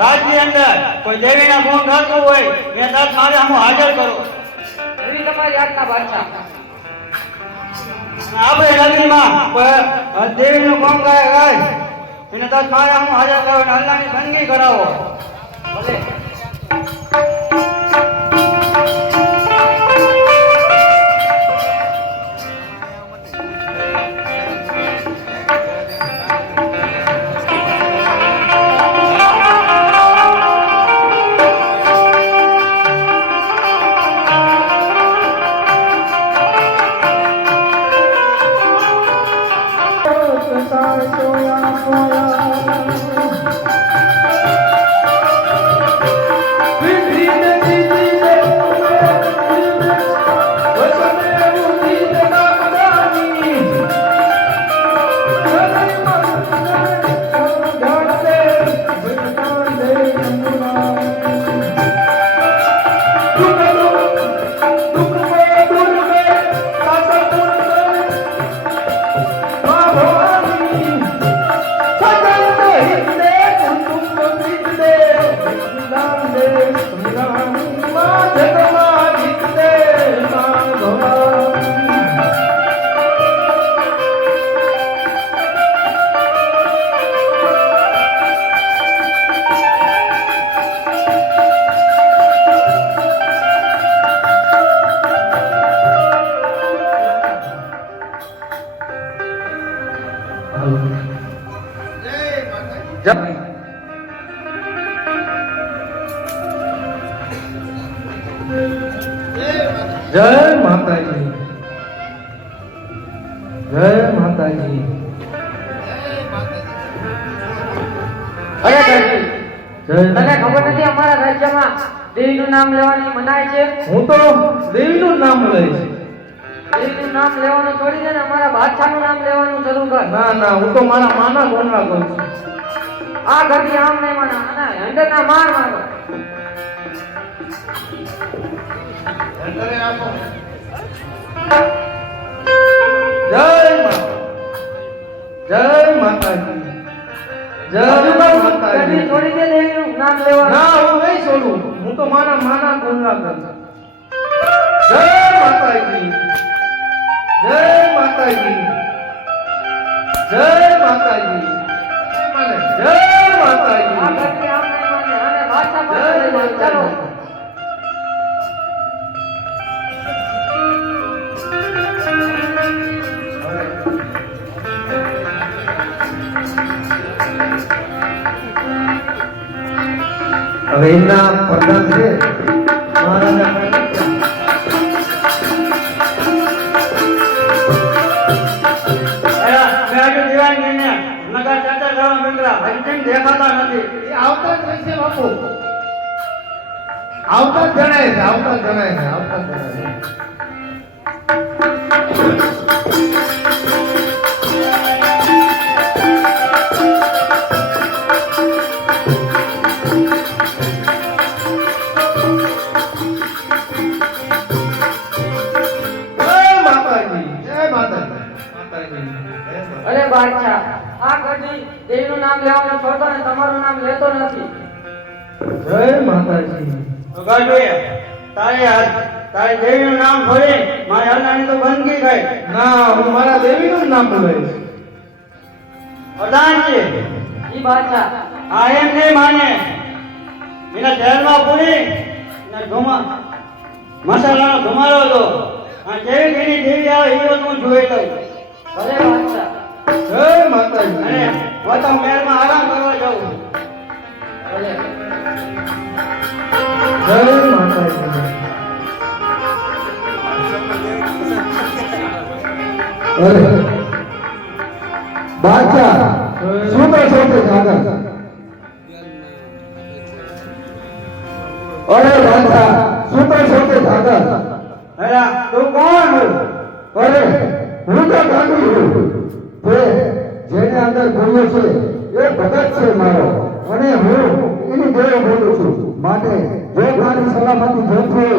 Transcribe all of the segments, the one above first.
રાજની અંદર કોઈ દેવીના ગુણ થતું હોય એ તરત મારે હું હાજર કરું. એવી તમારી આજ્ઞા બાદશાહ. આપણે નગરીમાં કોઈ દેવીનું ગુણ ગાય એને તરત મારે હું હાજર કરું અને અલ્લાહની બંદગી કરાવો. ભલે. જય માતાજી, જય માતાજી. અરે દરજી, જય તને ખબર નથી અમારા રાજ્યમાં દેવીનું નામ લેવાની મનાય છે? હું તો દેવીનું નામ લઈશ. દેવીનું નામ લેવાનું છોડી દે ને અમારા બાદશાહનું નામ લેવાનું શરૂ કર. ના ના, હું તો મારા માના ગોંગા કરું છું. આ ઘડી આમ નહીં માના અને અંદરના માર મારો. જય મા, જય માતાજી, જય ઘડી માતાજી. છોડી દે દેવીનું નામ લેવાનું. ના, હું નહીં છોડું. હું તો મારા માના ગોંગા કરું. જય માતાજી, જય માતાજી, જય માતાજી, જય આ માતાજી. ઘડી આમ નહીં માને અને બાદશાહ પાસે લઈ જાઓ. ચાલો. હવે એમના પ્રધાન છે મહારાજા. દેખાતા નથી. એ આવતા જ રહેશે બાપુ. આવતા જ જણાય છે, આવતા જ જણાય છે, આવતા જ જણાય છે. જય માતાજી, જય માતાજી, માતાજી, જય માતાજી. અરે બાદશાહ, આ ઘડી દેવીનું નામ લેવાનું છોડતો ને તમારું નામ લેતો નથી. જય માતાજી. તો ગાડુએ તારી દેવીનું નામ છોડી મારી અલ્લાહની તો બંદગી ગઈ. ના, હું મારા દેવીનું જ નામ લઈશ. પ્રધાનજી, ઈ બાદશાહ આ એમ નહીં માને. એના શહેરમાં પૂરી ને મસાલાનો ધુમાડો દો. આ જેવી તેની દેવી આવે એ હું જોઈ લઉં. ભલે બાદશાહ. જય માતાજી. અને હું તો મહેલમાં આરામ કરવા જાઉં. ભલે. જય માતાજી. અરે બાદશાહ, શું તો છો સાગર? અરે બાદશાહ, શું તો છો સાગર? અરે તું કોણ? અરે હું તો ગાંડુ છું. જેને અંદર બોલ્યો છે એ ભગત છે મારો, અને હું એની જોડે બોલું છું. માટે જો મારી સલામતી જોઈતી હોય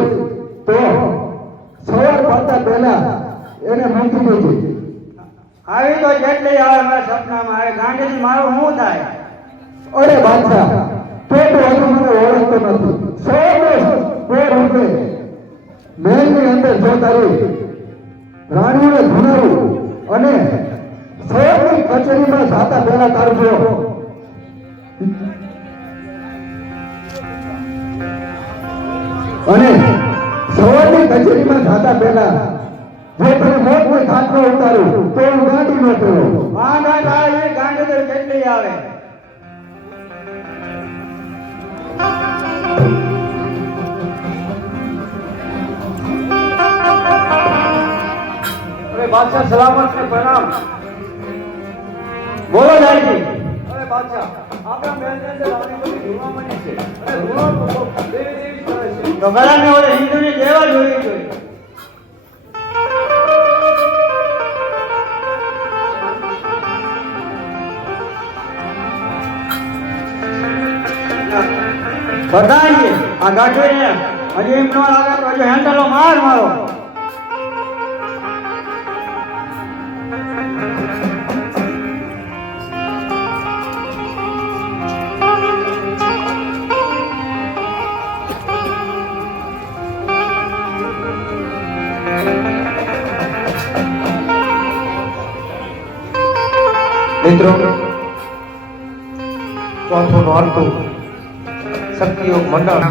તો સવાર પડતા પહેલા એને મૂકી દેજે. આવી તો જેટલી આવે મારા સપનામાં આવે. ગાંધીજી મારું શું થાય? અરે બાદશાહ, તો હજુ મને ઓળખતો નથી. સો રૂપે મહેલની અંદર જો તારી રાણીઓને ધુનાવું અને સૌની કચેરીમાં જાતા પહેલા તારું જો અને સૌની કચેરીમાં જાતા પહેલા જો તને મોટ કોઈ ખાટ ન ઉતારું તો હું ગાંડી ન કરું. ગાંડા થાય એ ગાંડી કેટલી આવે. અરે બાદશાહ સલામત ને પ્રણામ. બોલો જાયજી. અરે બાદશાહ આપણા મહેલની અંદર રાણીઓની ધૂળા મળી છે અને ધૂળો તો દેવી દેવી કરે છે. તો ઘરાને ઓલે હિન્દુની દેવા જોવી જોઈએ. બધાય આ ગાંઠોને હજી એમ નો લાગે તો હજી હેન્ડલો મારો. મિત્રો ચોથું નોરતું શક્તિયોગ મંડળ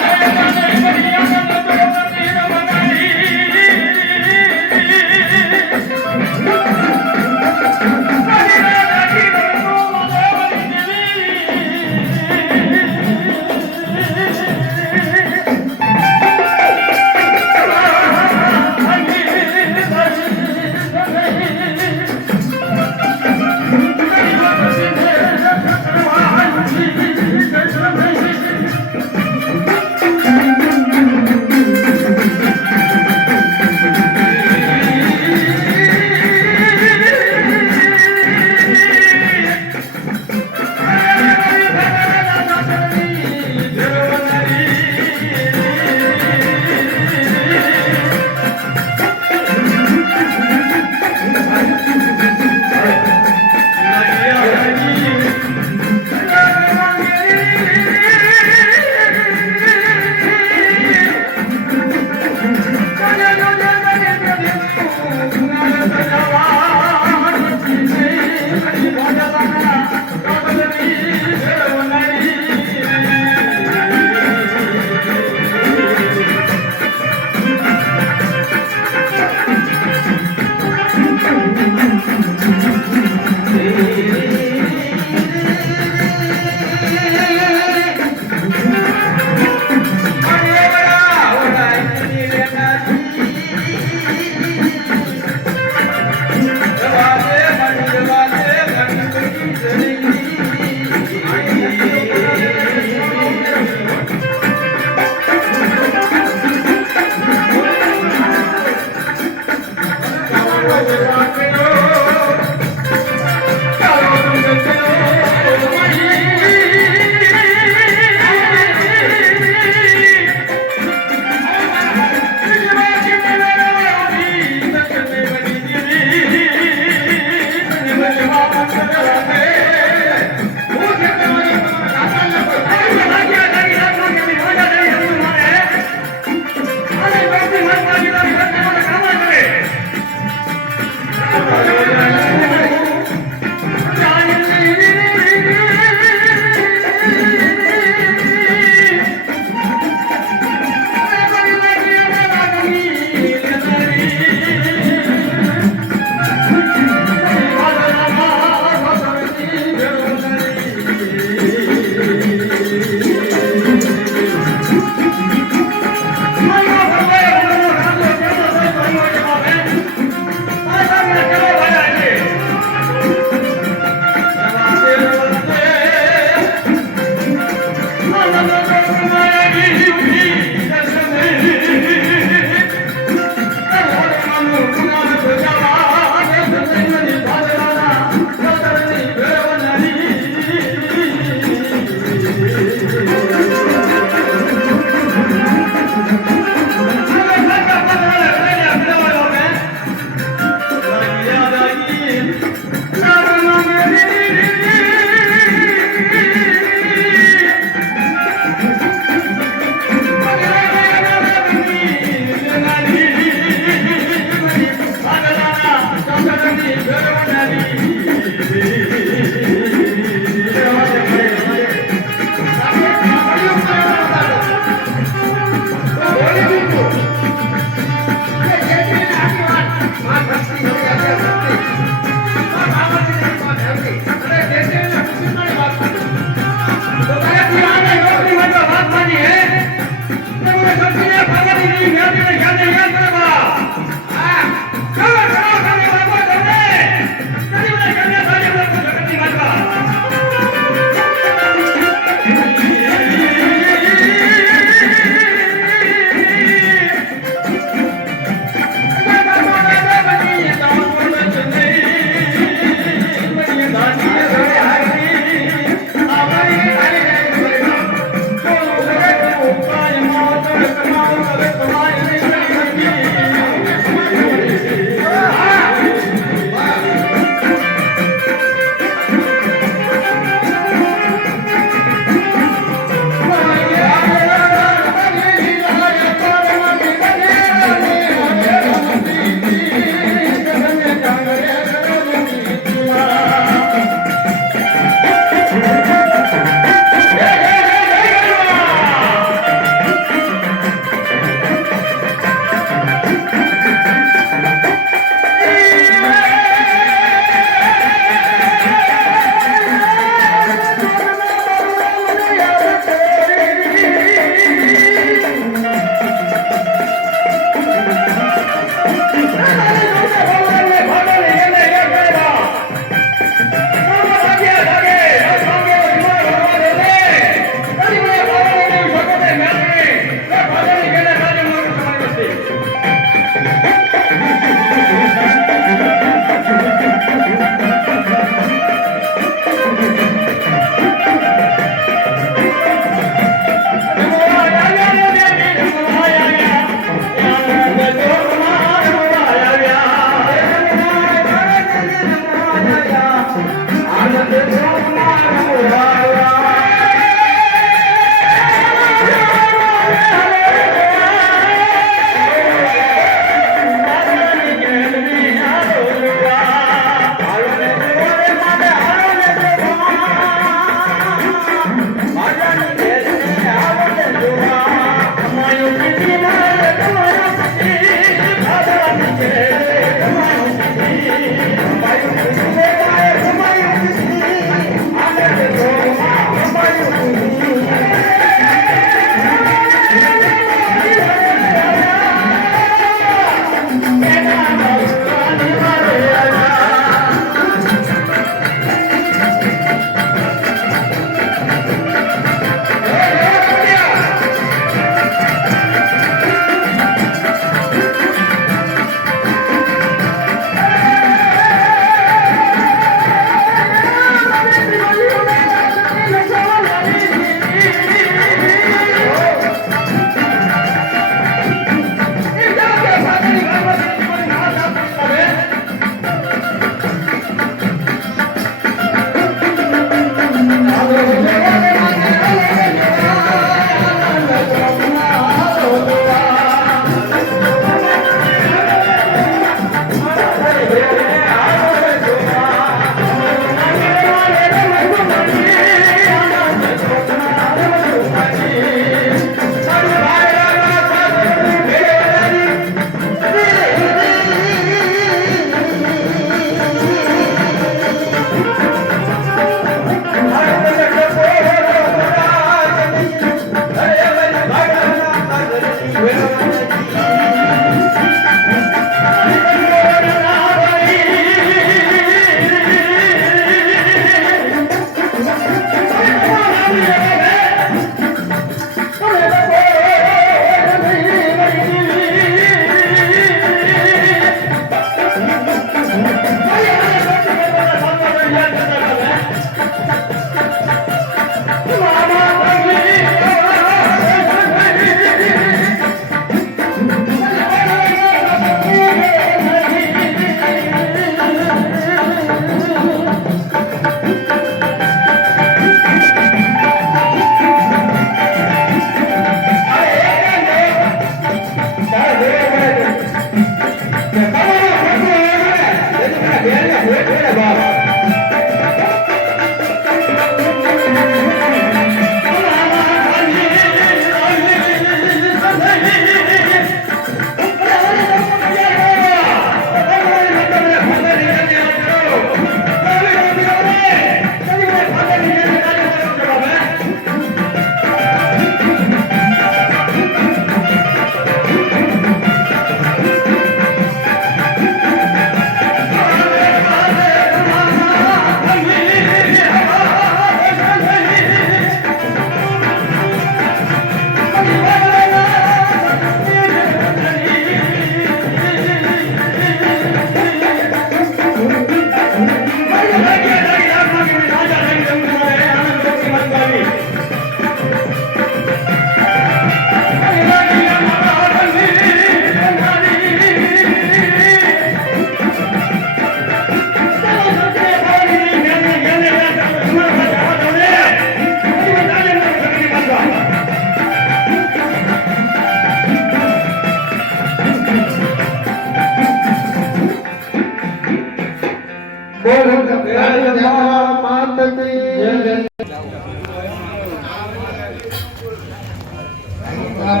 हाँ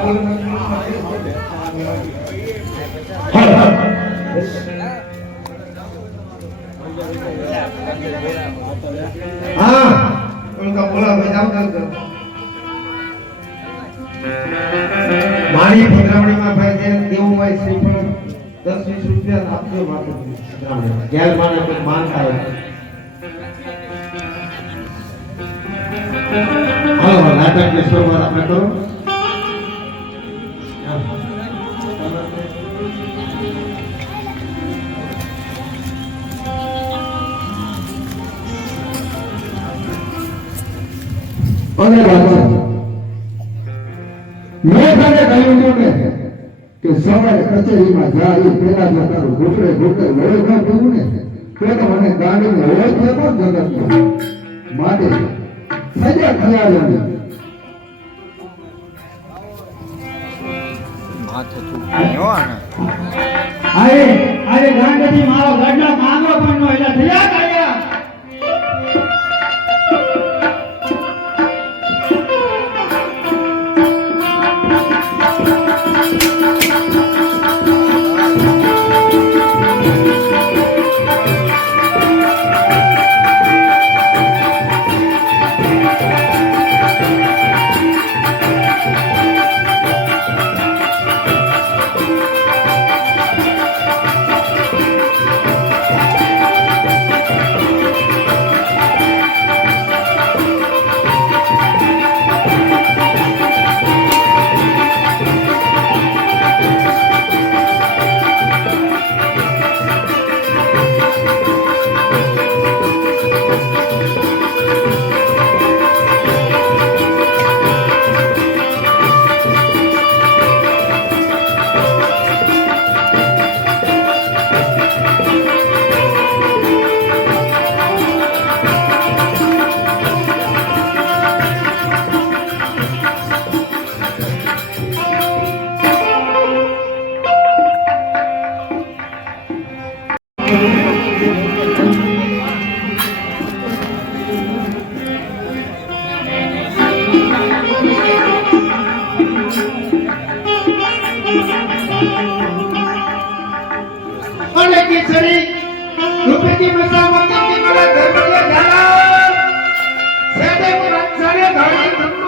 उनका बोला भाई जाओ कर मारी पधरावणी में भाई जे देव भाई श्रीफल 10-20 रुपया आपके माथे पधरावणी गैर माने कोई मानता है हालो नाटक में शुरुआत आपने करो અને બાબા મેં તને કહ્યું હતું ને કે સવારે કચેરીમાં જા એ પેલા જો તારું ઘૂંટડે ઘૂંટડે વળે ન પીવું ને તો મને ગાડીને હોય છે પણ જગતનો માટે સજા ખયાલ આવે અરે ગાંધીજી મારો ગઢનો માંગો પણ નો એટલે થયા કાયા અને કેસરી રૂપેથી મસાવતી કે મને ધર્મલે ઝાલા સેદે રક્ષાને ધણી ધર્મ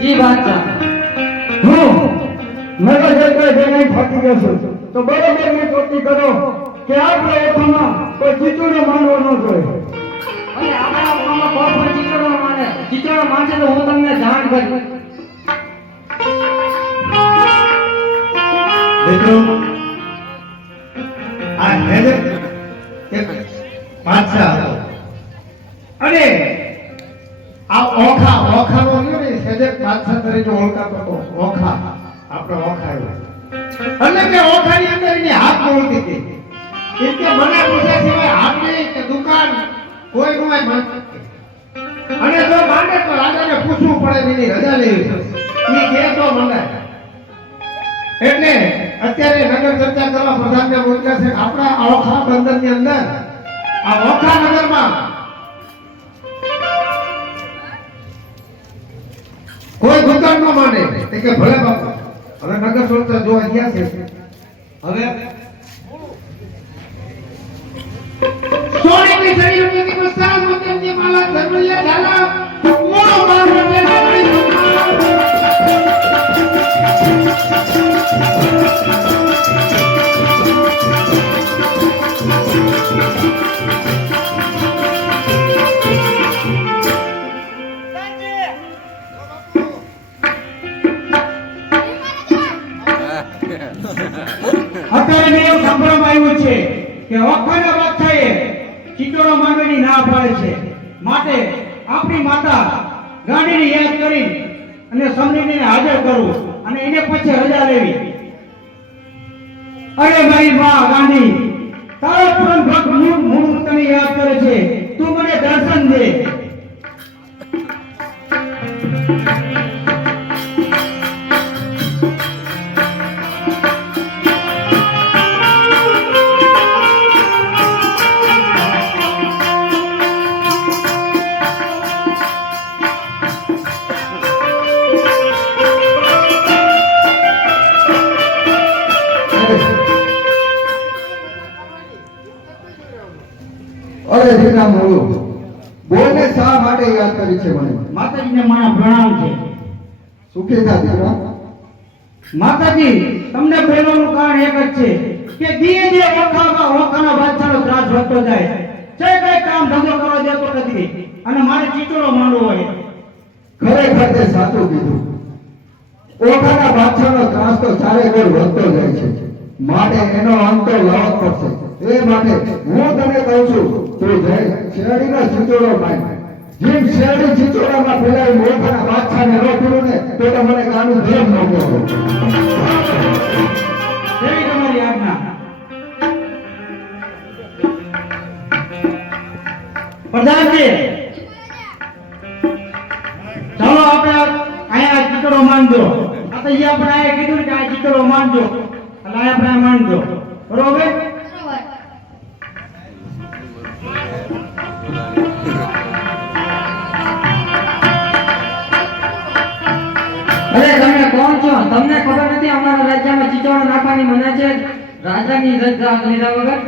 જી બાદશાહ હું નગર જગ્યાએ જઈને ફાટી ગયો છું તો બરોબર ની ચોકી કરો કે આપણે ઓઠામાં કોઈ ચીચુને માનવો ન જોઈએ અને આપણા ગામમાં કોઈ પણ ચિત્રો માને તો હું તમને જાણ કરીશ મિત્રો આ હેલે એક બાદશાહ હતો અને આ ઓખાનો રહ્યો ને સેજક બાદશાહ તરીકે ઓળખાતો હતો ઓખા આપણે ઓખા એટલે કે ઓખાની અંદર એની હાથ બોલતી હતી કેમ કે મને પૂછ્યા સિવાય હાથ નહીં કે દુકાન કોઈ નું અને જો માંગે તો રાજાને પૂછવું પડે એની રજા લેવી પડે એ કે તો મંગાય એટલે અત્યારે નગર ચર્ચા કરવા પ્રધાનને બોલ્યા છે આપણા ઓખા બંદરની અંદર આ ઓખા નગરમાં કોઈ દુકાન ન માને કે ભલે બાપુ હવે નગર ચર્ચા જોવા ગયા છે હવે સોને की सड़ी रुपये की मस्तान मोती की माला धर्मलिया झाला मोरो बार में અત્યારે મેં એવું સાંભળવામાં આવ્યું છે કે ઓખાના બાદશાહે ચિચોરો માંડવાની ના પાડે છે માટે આપણી માતા ગાંધીને યાદ કરી અને સમરીને હાજર કરવું અને એને પછી રજા લેવી. અરે મારી માં ગાંધી, તારો પરમ ભક્ત મૂળ તને યાદ કરે છે, તું મને દર્શન દે. અરે રીના મોળું, બોલને શા માટે યાદ કરી છે મને? માતાજીને મારા પ્રણામ છે. સુખી થા દીકરા. માતાજી, તમને પ્રેમનું કારણ એક જ છે કે ધીરે ધીરે ઓખાના બાદશાહનો ત્રાસ વધતો જાય છે. કઈ કામ ધંધો કરવા દેતો નથી અને મારે ચીચોડો માંડવો હોય. ખરેખર તે સાચું કીધું. ઓખાના બાદશાહનો ત્રાસ તો ચારે કોર વધતો જાય છે, માટે એનો અંત તો લાવવો પડશે. એ માટે હું તને કહું છું, તું જઈ શેરડીનો ચીચોડો માંડ. જેમ શેરડી ચીચોડામાં ફેલાઈ ઓખાના બાદશાહને ન પીડું ને તો મને કાનું ધ્યાન ન કરો. એવી તમારી આજ્ઞા. પ્રધાનજી, ચાલો આપણે અહીંયા ચીચોડો માંડજો. આ તો આપણે અહીંયા કીધું કે આ ચીચોડો માંડજો એટલે આપણે માંડજો. બરોબર? અરે તમે કોણ છો? તમને ખબર નથી અમારા રાજ્યમાં ચીચોડો નાખવાની મનાઈ છે રાજાની રજા લીધા વગર?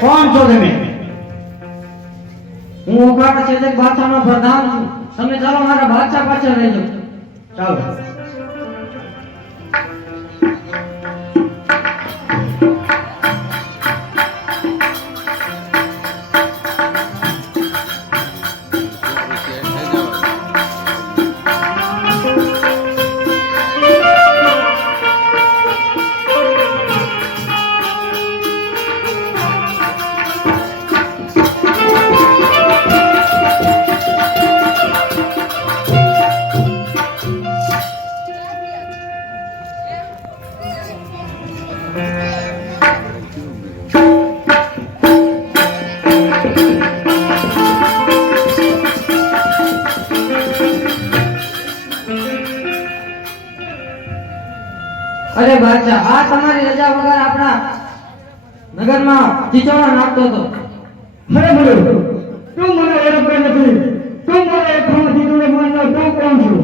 કોણ છો તમે? હું ઓખાના શેજક બાદશાહનો પ્રધાન છું. તમે ચાલો મારા બાદશાહ પાછળ રહેજો. ચાલો. અરે બાદશાહ, આ તમારી રજા વગર આપણા નગરમાં ચીચોડો નાખતો હતો. અરે બોલો, તું મને ઓળખતો નથી. તું મને ઓળખવાનો દીધું મને તું કોણ છું?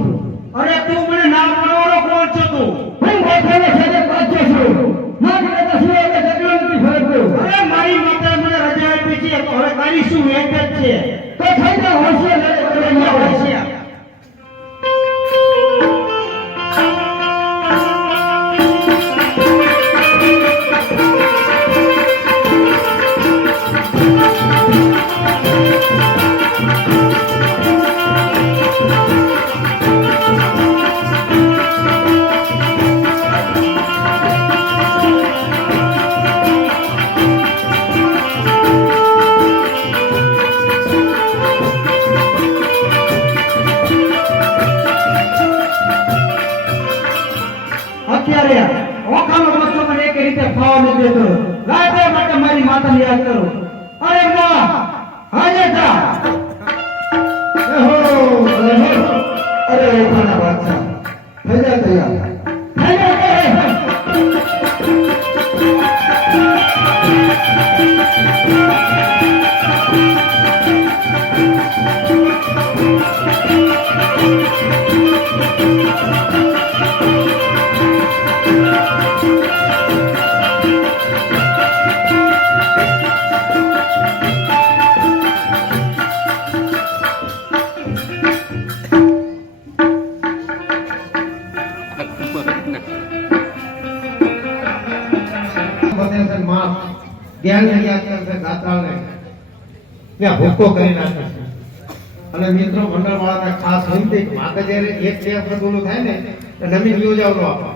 અરે તું મને નામ બોલવાનો કોણ છો તું? હું ઓળખાનો શેજક બાદશાહ છું. મારી રજા સિવાય એટલે જગલો નથી ફરતો. અરે મારી માતા મને રજા આપી છે તો હવે તારી શું વેત જ છે? તો થઈ જા હોશિયાર હોશિયાર. અત્યારે ઓખાનો બચ્ચો મને એક રીતે ખાવા નથી દેતો. રાતે માટે મારી માતાને યાદ કરો. અરે માં, હાજે જા. અરે ઓખાના બાદશાહ, થઈ જા તૈયાર. ભૂખો કરી નાખે છે. અને મિત્રો મંડળ વાળાને ખાસ વિનંતી કે માતા જ્યારે એક બે વખત ઓલું થાય ને તો નવીન યોજાવનો આપો.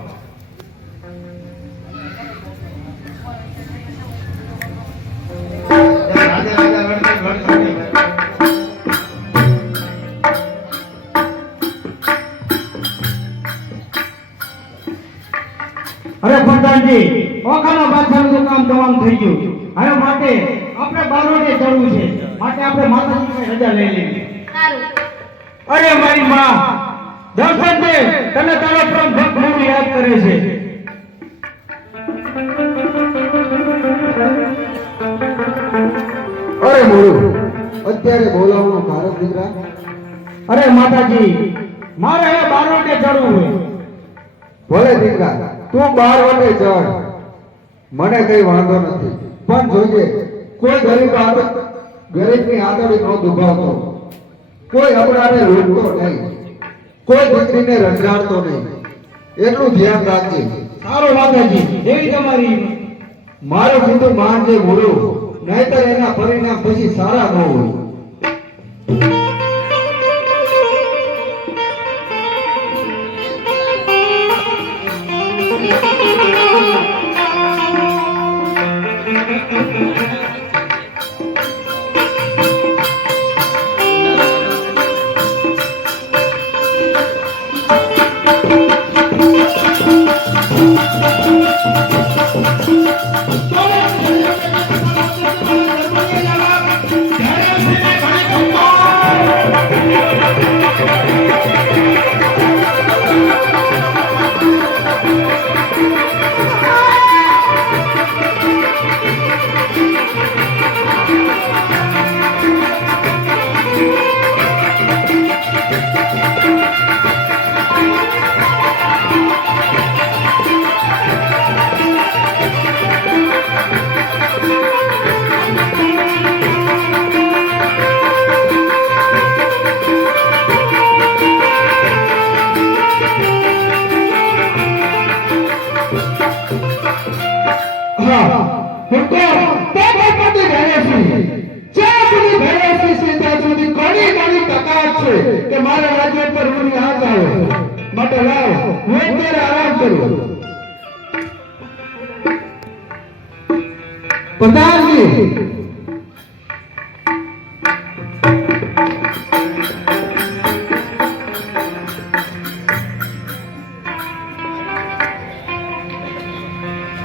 રાજા રાજા લડકે લડકે પ્રધાનજી ઓખાના બાદશાહનું કામ તમામ થઈ ગયું હવે માટે આપણે બારોટે ચડવું છે માટે આપણે માતાજીને રજા લઈ લેવી અરે મારી માં દર્શન દે તને તારો પ્રભુ ભક્ત યાદ કરે છે અરે મોરું અત્યારે બોલાવવાનું કારણ દીકરા અરે માતાજી મારે હવે બારોટે ચડવું હોય ભલે દીકરા તું 12 વાગે ચડ મને કઈ વાંધો નથી પણ જોઈએ કોઈ ગરીબની આતડી ન દુભાવતો કોઈ અબડાને લૂંટતો નહીં કોઈ દીકરીને રંજાડતો નહીં એટલું ધ્યાન રાખજે સારો માતાજી એવી તમારી મારું કીધું માનજે મોરું નહીતર એના પરિણામ પછી સારા ન હોય કે મારા રાજ્ય પર હું હાથ આવે માટે લાવ હું અત્યારે આરામ કરું પ્રધાનજી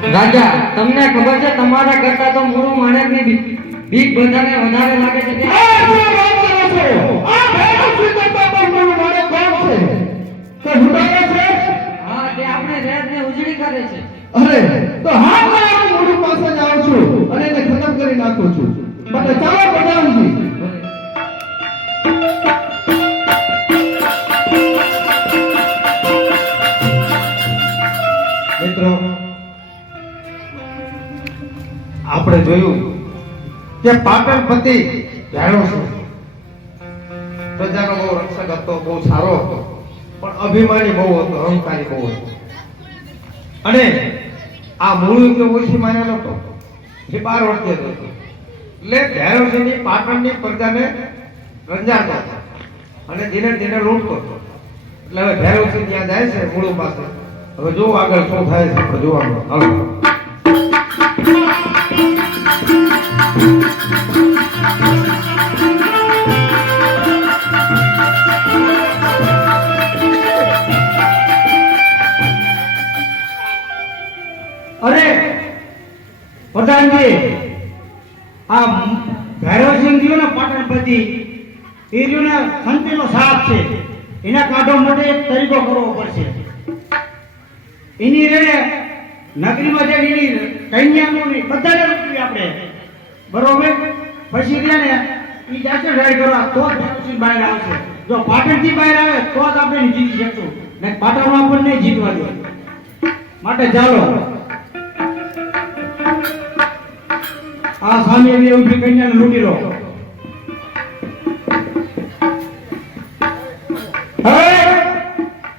રાજા તમને ખબર છે તમારા કરતા તો મૂળું માણસની બીક બધાને વધારે લાગે છે હા તે આપણે રેતને ઉજળી કરે છે અરે તો હા હું મોઢું પાસે જ આવું છું અને એને ખતમ કરી નાખું છું માટે ચાલો પ્રધાનજી મિત્રો આપણે જોયું કે પાટણપતિ ભેળો છે પ્રજાનો બહુ રક્ષક હતો બહુ સારો હતો પણ અભિમાની બહુ હતો અહંકારી બહુ હતો અને આ મૂળ કે ઓછી માનેલો હતો જે 12 વર્ષે હતો એટલે ભેળવસિંહની પાટણની પ્રજાને રંજાડતો હતો અને ધીરે ધીરે લૂંટતો હતો એટલે હવે ભેળવસિંહ ત્યાં જાય છે મૂળ પાસે હવે જો આગળ શું થાય છે આપણે જોવાનું હાલો અરે પ્રધાનજી આ ભૈરવસિંહ જીઓ ને પાટણપતિ એ રહ્યો ને સંતીનો સાપ છે એના કાઢો માટે એક તરીકો કરવો પડશે એની રે નગરીમાં જે એની કન્યાનું બધાને રૂપિયા આપણે બરોબર પછી રે ને ઈ જાતે રાઈડ કરવા તો જ ભૈરવસિંહ બહાર આવશે જો પાટણથી બહાર આવે તો જ આપણે એને જીતી શકશું ને પાટણમાં આપણને નહીં જીતવા દે માટે ચાલો આ સામે એવી ઉભી કન્યાને લૂંટી લો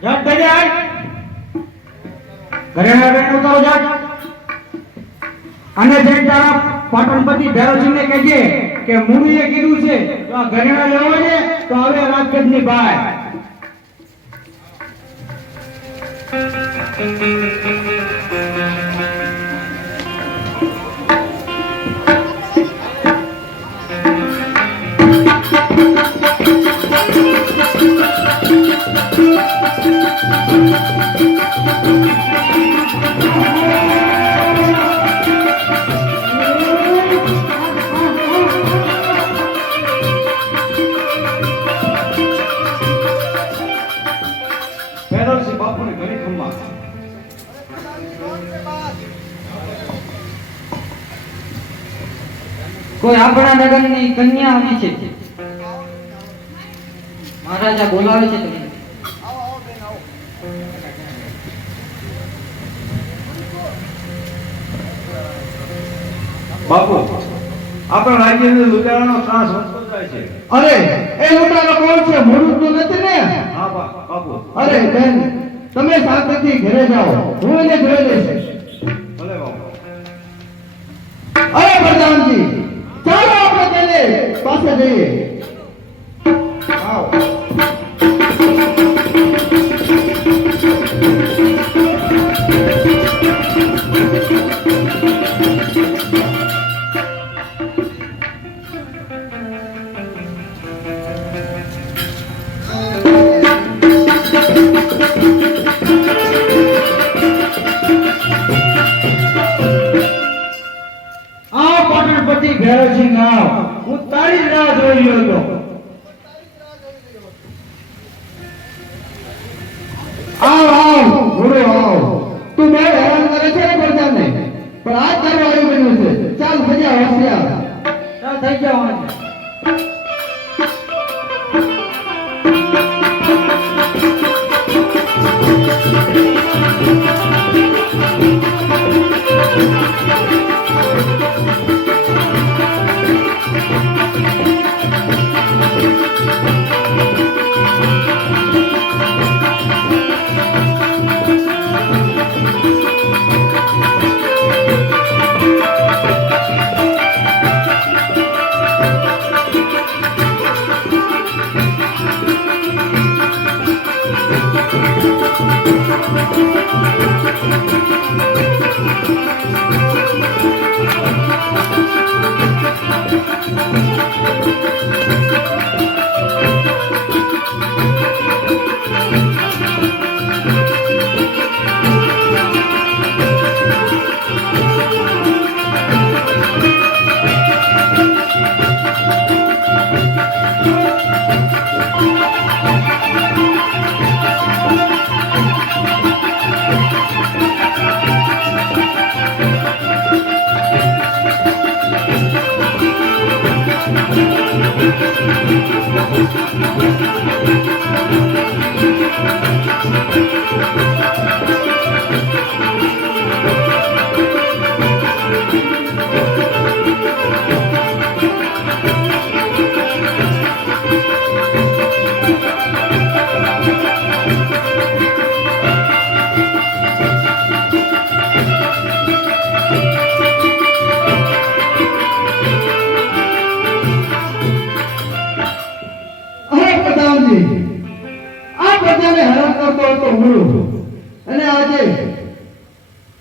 જટ થઈ જાય ઘરેણા બેન ઉતારો જટ અને જે તારા પાટણપતિ ભૈરવસિંહને કહેજે કે મુનિએ કીધું છે તો આ ઘરેણા લેવો છે તો હવે રાજગઢની બહાર Thank you. કોઈ આપણા નગરની કન્યા આવી છે. મહારાજા બોલાવે છે તમને. બાપુ આપણા રાજ્યની લૂંટાવાનો ત્રાસ વધતો જાય છે. અરે એ લૂંટારો કોણ છે? મોડું તો નથી ને? હા બાપુ અરે બેન, તમે શાંતિથી ઘરે જાઓ, હું એને જોઈ લઈશ. ભલે બાપુ. અરે પ્રધાનજી, ચાલો આપણે તેને પાસે જઈએ. આવો. આ પાટણપતિ ભૈરવસિંહ આવ, હું તારી જ રાહ જોઈ રહ્યો હતો. આવ આવ ઘોડો આવ. તું બહુ હેરાન કરે છે ને પ્રજાને, પણ આ તારું આવ્યું બન્યું છે. ચાલ ભજા હોશિયાર. ચાલ થઈ જાઓ આને. અરે પ્રધાનજી, આ પ્રજાને હેરાન કરતો હતો હું, અને આજે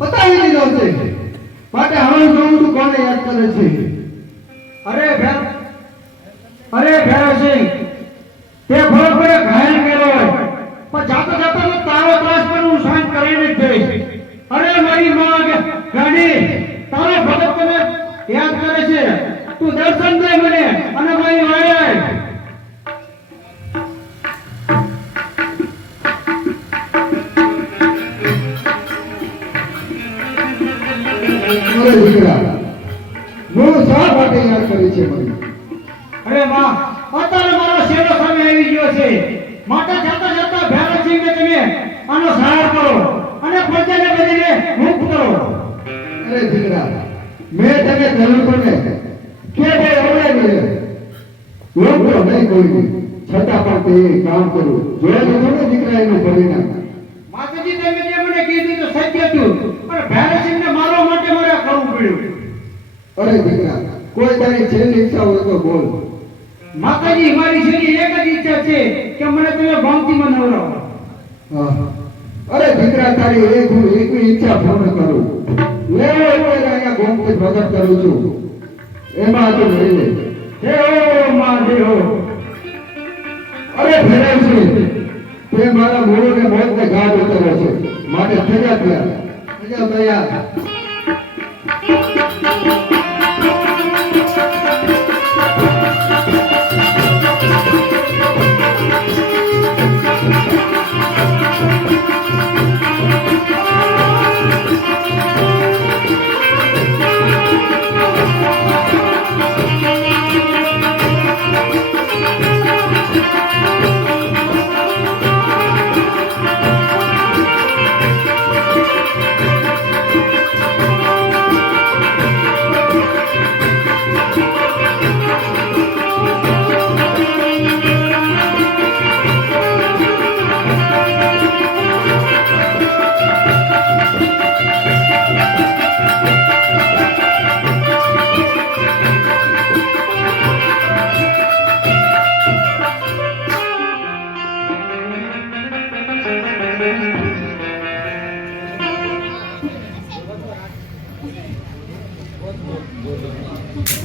પતાવી દીધો છે. માટે હવે જોઉં છું કોને યાદ કરે છે. અરે ભૈરવસિંહ, તે ભલે ઘાયલ કર્યો હોય, પણ જાતો જાતો તો તારો ત્રાસ પણ હું શાંત કરીને જ જઈશ. અરે મારી માં ગાડી, તારો ભગત તને યાદ કરે છે. તું દર્શન દે મને અને મારી વાળે આય. અરે દીકરા, હું શા માટે યાદ કરી છે મને? અરે માં, અત્યારે મારો શેરો સામે આવી ગયો છે. માટે જાતા જાતા ભૈરવસિંહને તમે આનો સહાર કરો અને પ્રજાને બધાને મુક્ત કરો. અરે દીકરા, મેં તને કહ્યું તો ને કે ભાઈ અવળે ગયે લોકો નહીં કોઈ, છતાં પણ તે કામ કર્યું. જોયા લીધું ને દીકરા એનું પરિણામ. માતાજી, તમે જે મને કીધું તો સત્ય હતું, પણ ભૈરવસિંહને મારવા માટે મારે આ કરવું પડ્યું. અરે દીકરા, કોઈ તારી છેલ્લી ઈચ્છા હોય તો બોલ. માતાજી, મારી છેલ્લી એક જ ઈચ્છા છે કે મને તમે ભક્તિમાં નવરાવો. હા. અરે દીકરા, તારી એક હું એકની ઈચ્છા પૂર્ણ કરું. લેવો એટલે અહીંયા ગોમતી પ્રગટ કરું છું, એમાં તું લઈ લે. હે ઓ મહાદેવ. અરે ભૈરવસિંહ, તે મારા મૂળને મોતને ઘાટ ઉતર્યો છે. માટે થયા ત્યાં તૈયાર.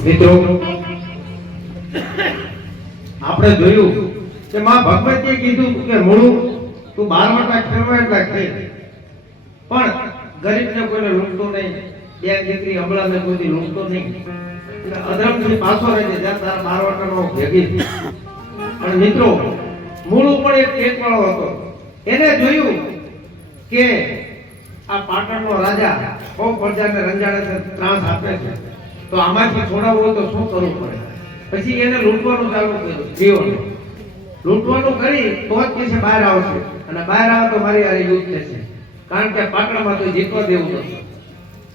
મિત્રો આપણે જોયું કે માં ભગવતીએ કીધું કે મૂળું તું 12 વાટા ખેરવા એટલા ખેર, પણ ગરીબને કોઈને લૂંટતો નહીં, બેન દીકરી અબળાને કોઈ લૂંટતો નહીં, અધર્મથી પાછો રહે છે જ્યાં તારા 12 વાટાનો ભેગી. પણ મિત્રો મૂળું પણ એક ટેકવાળો હતો. એને જોયું કે આ પાટણનો રાજા બહુ પ્રજાને રંજાડે છે, ત્રાસ આપે છે, તો આમાંથી છોડાવવું હોય તો શું કરવું પડે. પછી એને લૂંટવાનું ચાલુ કર્યું, જીવન લૂંટવાનું કરી તો જ કે બહાર આવશે, અને બહાર આવે તો મારી હારે યુદ્ધ થશે, કારણ કે પાટણમાં તો જીતવા દેવું નથી.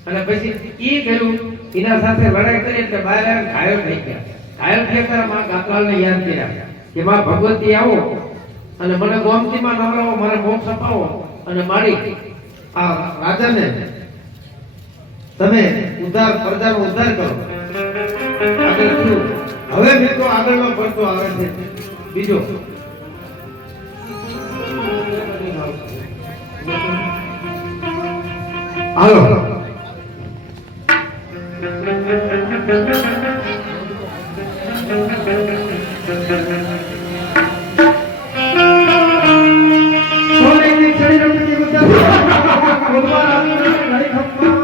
અને પછી ઈ ગયું એના સાથે લડાઈ કરી એટલે બહાર આવીને ઘાયલ થઈ ગયા. ઘાયલ થયા ત્યારે માં ગાતલાલને યાદ કર્યા કે માં ભગવતી આવો અને મને ગોમતીમાં નવરાવો, મારે મોક્ષ અપાવો અને મારી આ રાજાને તમે ઉદ્ધાર, પ્રજાનો ઉદ્ધાર કરો. આગળ થયું. હવે મિત્રો આગળનો પડતો આવે છે બીજો. હાલો સોનેની ચડી રમતી બધા ભગવાન આવીને લઈ ખપવા.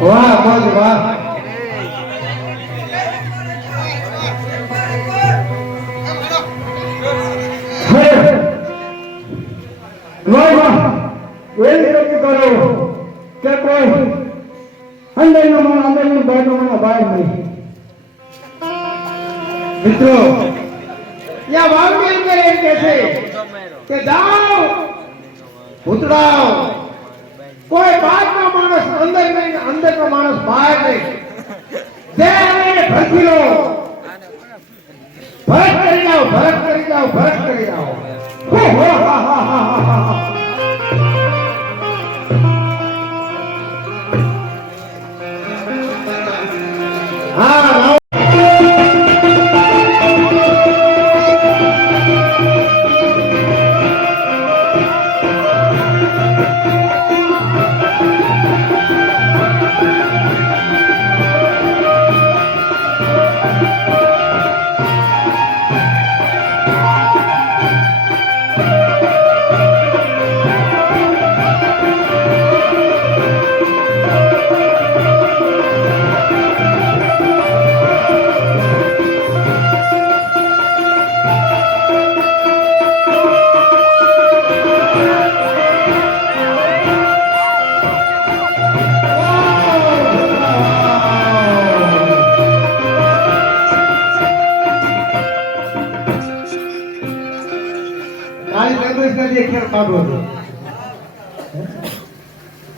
વાહ મોજ વાહ વાહ વાહ એવી રીતે કરો કે કોઈ અંદરનો મન અંદરની બહારનો મન બહાર નહીં. મિત્રો યા વાવની અંદર એમ કહે છે કે જાઓ ભૂતડાઓ કોઈ બહારનો માણસ અંદર નહીં અંદરનો માણસ બહાર નહીં જે એને ભરતી લો ભરત કરી જાઓ ભરત કરી જાઓ ભરત કરી જાઓ હો હો હા હા હા હા હા હા રાવ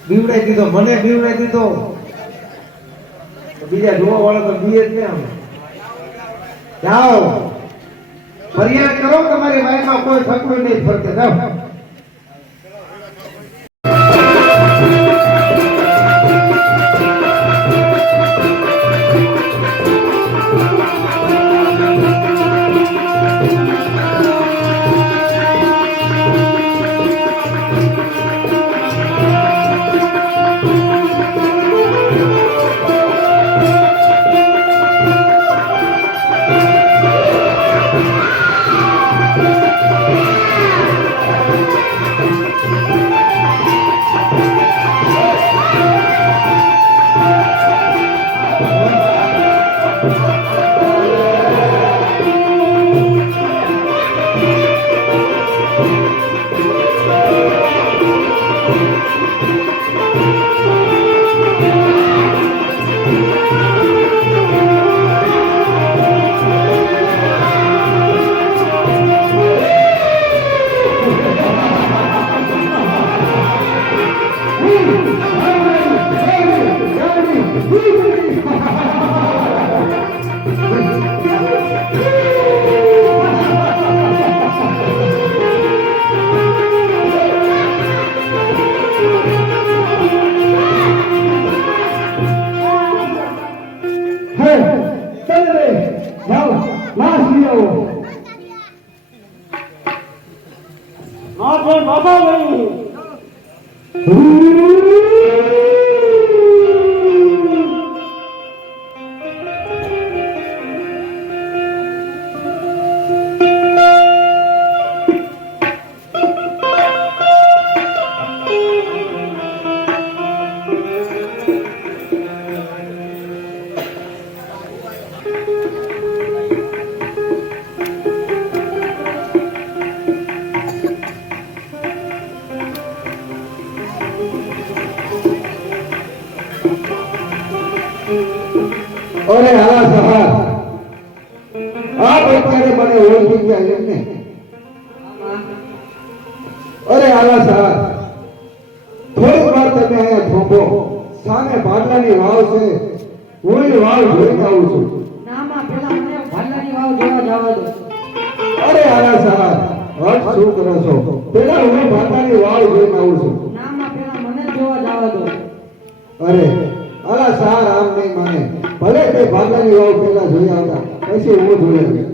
બીવડાઈ દીધો મને બીવડાઈ દીધો બીજા જોવા વાળા તો બીએ જ ને જાઓ ફરિયાદ કરો તમારી વાઈમાં કોઈ ફકરો નહીં ફરકે જાઓ અરે હા સહાર આ પ્રકારે મને ઓળખી ગયા એમને અરે આલા સહાર થોડીક વાર તમે અહીંયા થોભો સામે ભાડલાની વાવ છે હું એ વાવ જોઈને આવું છું ના માં પેલા મને ભાલાની વાવ જોવા જવા દો. અરે આલા સહાર હટ શું કરો છો પેલા હું ભાડલાની વાવ જોઈને આવું છું ના માં પેલા મને જોવા જવા દો. અરે આલા સહાર આમ નહીં માને ભલે તે ભાડલાની વાવ પેલા જોઈ આવતા પછી હું જોઈ આવ્યો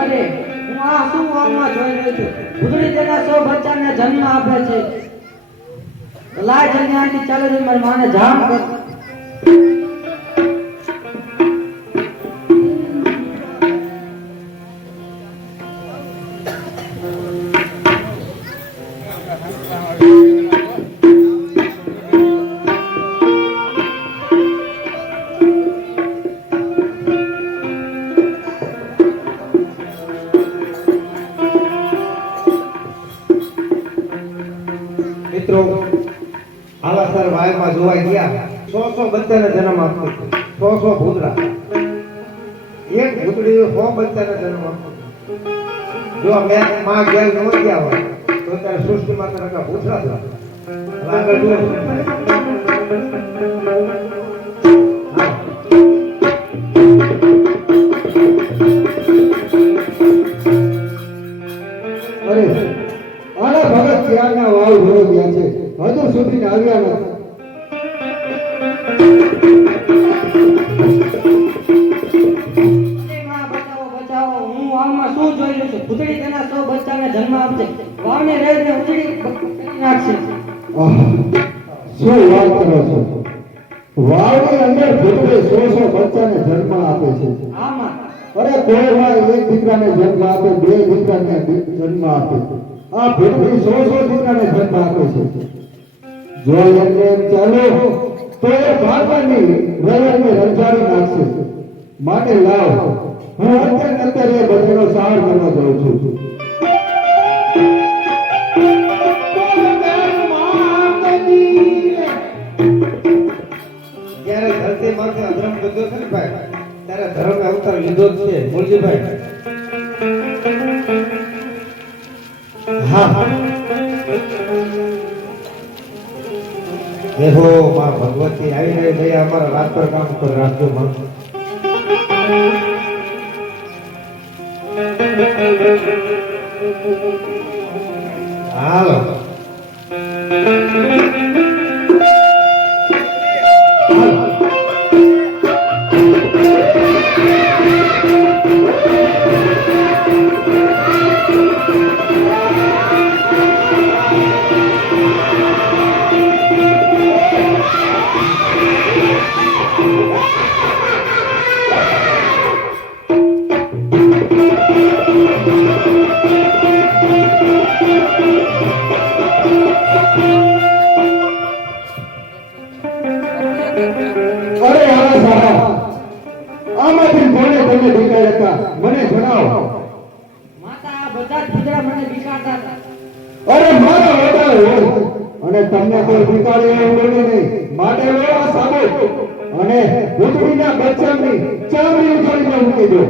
અરે હું આ શું વાવમાં જોઈ રહ્યો છું. ભૂતળી તેના 100 બચ્ચાને જન્મ આપે છે. લાય જલ્દી આની ચાલો રે મારી માને જામ કર. મિત્રો આલાસર વાયમાં જોવા ગયા 100 બચ્ચાને જન્મ આપતો 100 ભૂતરા એક ભૂતડી 100 બચ્ચાને જન્મ આપતો જો મેં માં ગેલ ન ગયા હોય તો ત્યારે સૃષ્ટિમાં તરકા ભૂતરા જ આગળ જુઓ અરે આલા ભગત ક્યારના વાવ જોઈ ગયા છે હજુ સુધી આવ્યા નથી માં બચાવો બચાવો. હું વાવમાં શું જોઈ રહ્યો છું. ભૂતળી તેના 100 બચ્ચાને જન્મ આપશે. વાવને રેડને ઉજળી કરી નાખશે. આહ, શું વાત કરો છો વાવની અંદર ભૂતળી 100 બચ્ચાને જન્મ આપે છે આમાં અરે કોઈ માં એક દીકરાને જન્મ આપે બે દીકરાને જન્મ આપે આ ભૂતળી 100 દીકરાને જન્મ આપે છે જો એમને એમ ચાલો તો એ ભાગવાની રયાને રંજાડી નાખશે માટે લાવ હું અત્યારે એ બધાનો સાર કરવા જાઉં છું જ્યારે ધરતી માથે અધર્મ બધો છે ને ભાઈ ત્યારે ધર્મ અવતાર લીધો જ છે મુરજીભાઈ હા દેહો માં ભગવતી આવીને દયા અમારા રાત પર કામ ઉપર રાખજો માં. હાલો અરે હા સાહેબ, આમાંથી કોને તમને દેખાય હતા મને જણાવો. માતા આ બધા જ કૂતરા મને વિકારતા હતા. અરે મારા મોટા હોય અને તમને કોઈ વિકારે એવું બને નહીં માટે લો આ સાબુત અને ભૂતળીના બચ્ચાની ચામડી ઉખાડીને મૂકી દો.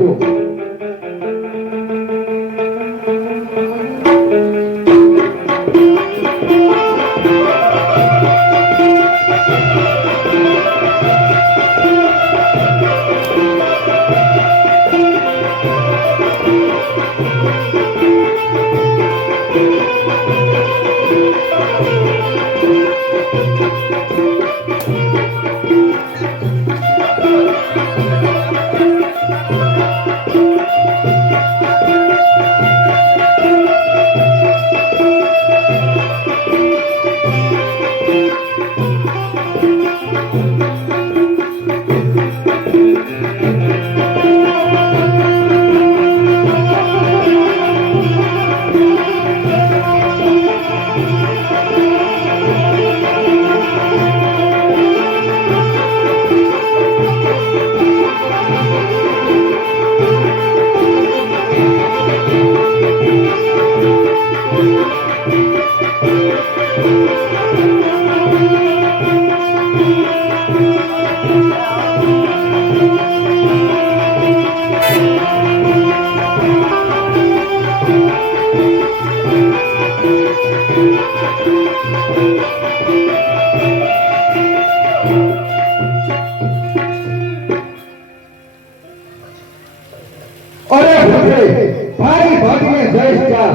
ભાઈ ભાગીને જઈશ જા.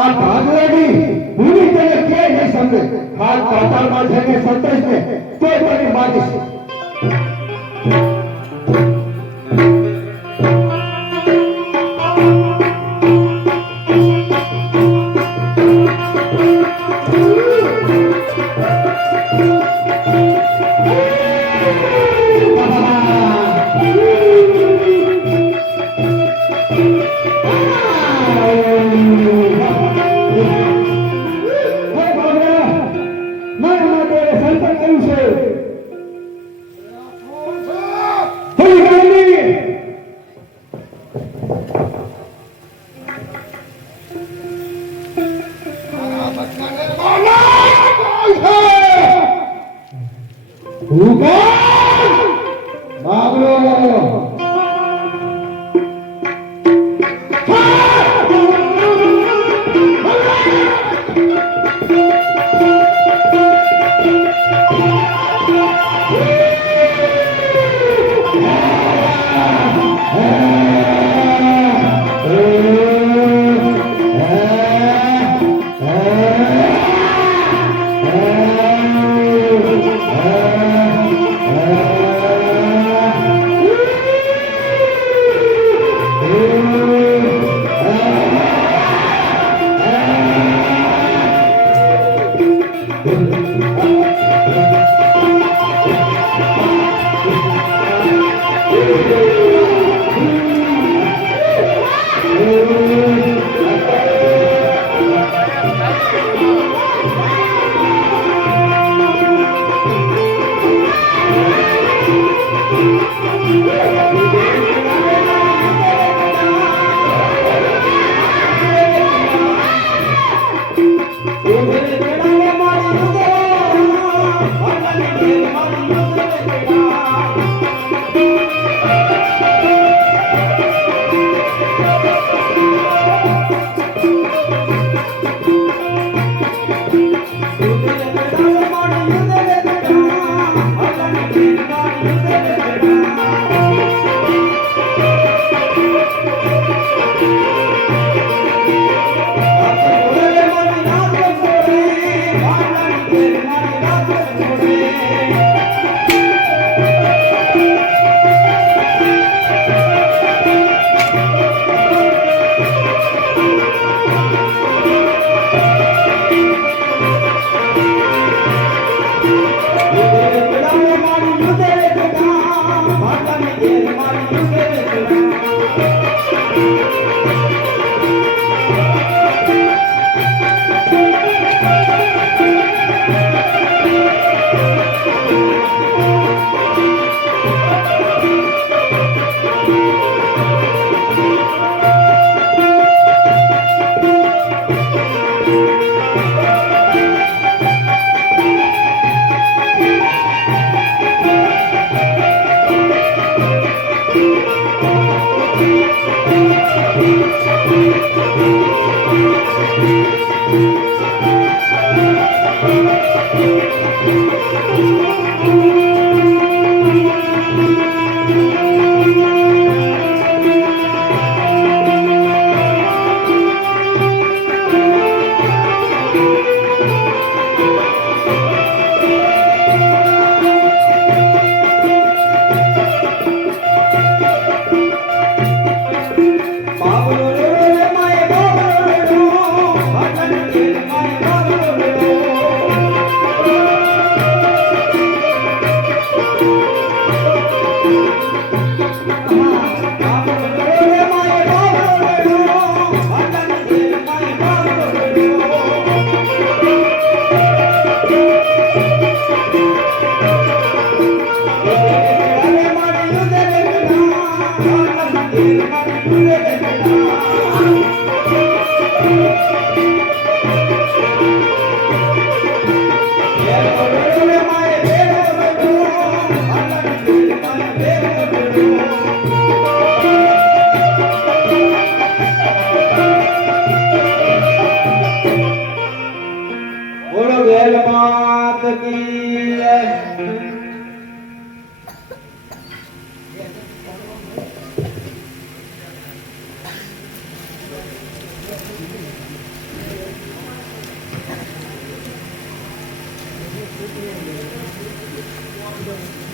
આ ભાગલાની ભૂલી તને ક્યાંય નહીં સમજે. હાલ પાતાળમાં જઈને સંતોષ ને તો તને બાંધીશ. માત કી જય. Thank you.